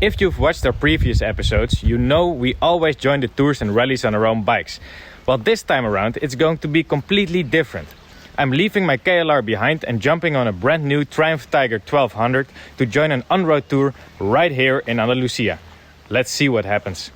If you've watched our previous episodes, you know we always join the tours and rallies on our own bikes. Well, this time around it's going to be completely different. I'm leaving my KLR behind and jumping on a brand new Triumph Tiger 1200 to join an on-road tour right here in Andalusia. Let's see what happens.